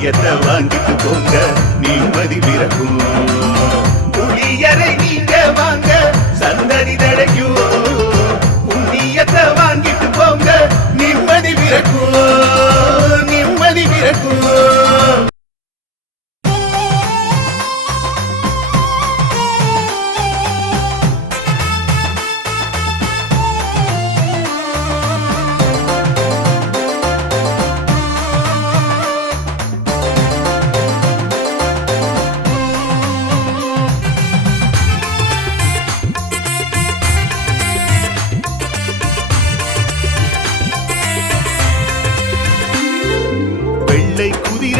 புளியத்தை வாங்கிட்டு போங்க நிம்மதி பிறக்கும் புளியரை நீங்க வாங்க சந்ததி தடைக்கும் புண்ணியத்தை வாங்கிட்டு போங்க நிம்மதி பிறக்கும் நிம்மதி பிறக்கும்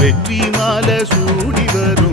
വെറ്റി മാല ചൂടി വരൂ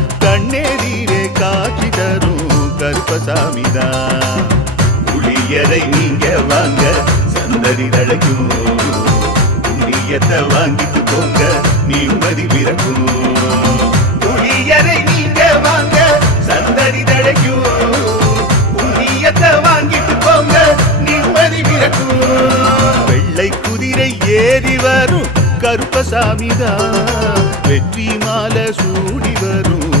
கண்ணெதிரே காட்சி தரும் கருப்பசாமிதா புளியதை நீங்க வாங்க சந்ததி நடக்கும் புளியத்தை வாங்கிட்டு போங்க நீ உமதி பிறக்கும் புளியதை நீங்க வாங்க சந்ததி நடக்கும் வெள்ளை குதிரை ஏறி வரும் கருப்பசாமிதா வெற்றி மாலை சூடி வரும்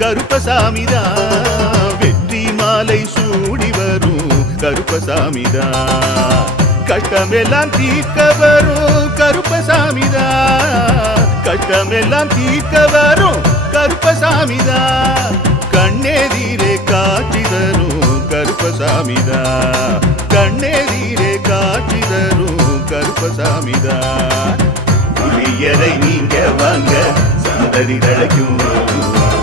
கருப்பசாமிதா வெற்றி மாலை சூடி வரும் கருப்பசாமிதா கஷ்டமெல்லாம் தீர்க்க வரும் கருப்பசாமிதா கஷ்டமெல்லாம் தீர்க்க வரும் கருப்பசாமிதா கண்ணே தீரே காட்சி தரும் கருப்பசாமிதா கண்ணே தீரே காட்சி தரும் கருப்பசாமிதா புலியரை நீங்க வாங்க சந்ததி தழைக்கும்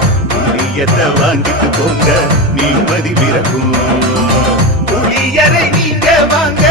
புளியத்தை வாங்கிட்டு போங்க நீ மதி பிறக்கும் புளியரை நீங்க வாங்க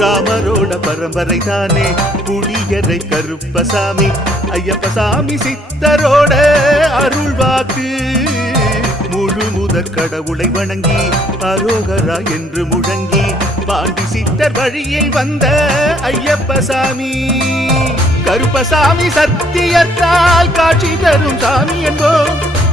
ராமரோட பரம்பரை தானே புளியரை கருப்பசாமி ஐயப்ப சாமி சித்தரோட அருள் வாக்கு முழு முத கடவுளை வணங்கி அரோகரா என்று முழங்கி பாண்டி சித்தர் வழியை வந்த ஐயப்பசாமி கருப்பசாமி சத்தியத்தால் காட்சி தரும் சாமி என்போ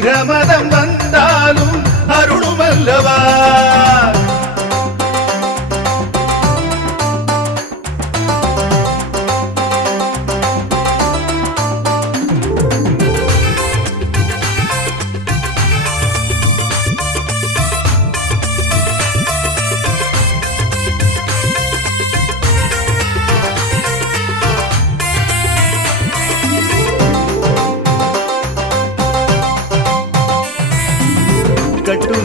సంగమదం వందాలు అరుణు మల్లవా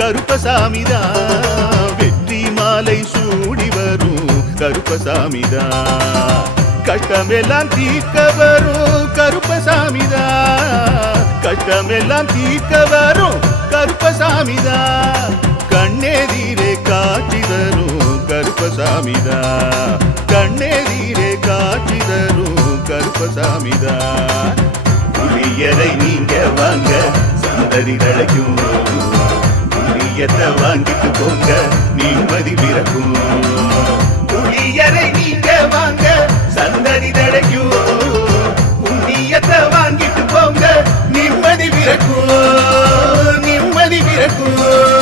கருப்பசாமிதா வெற்றி மாலை சூடி வரும் கருப்பசாமிதா கஷ்டமெல்லாம் தீர்க்க வரும் கருப்பசாமிதா கஷ்டமெல்லாம் தீர்க்க வரும் கருப்பசாமிதா கண்ணே தீரே காட்சி தரும் கருப்பசாமிதா கண்ணே தீரே காட்சி தரும் கருப்பசாமிதா புலியரை நீங்க வாங்க சந்ததி தழைக்கும் சிங்கத்தை வாங்கிட்டு போங்க நிம்மதி பிறக்கும் நீங்க வாங்க சந்ததி தடைக்கும் புண்ணியத்தை வாங்கிட்டு போங்க நிம்மதி பிறக்கும் நிம்மதி பிறக்கும்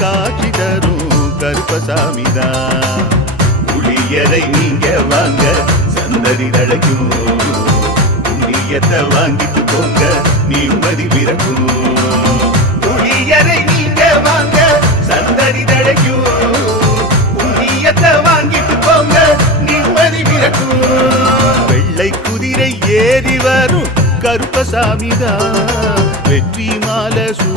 காட்டிதரும் கருப்பசாமிதா புளியரை நீங்க வாங்க சந்தடி நடக்கும் புளியத்தை வாங்கிட்டு போங்க நீ மதி பிறக்கும் புளியரை நீங்க வாங்க சந்தடி நடக்கும் புளியத்தை வாங்கிட்டு போங்க நீ மதி பிறக்கும் வெள்ளை குதிரை ஏறி வரும் கருப்பசாமிதா வெற்றி மாலை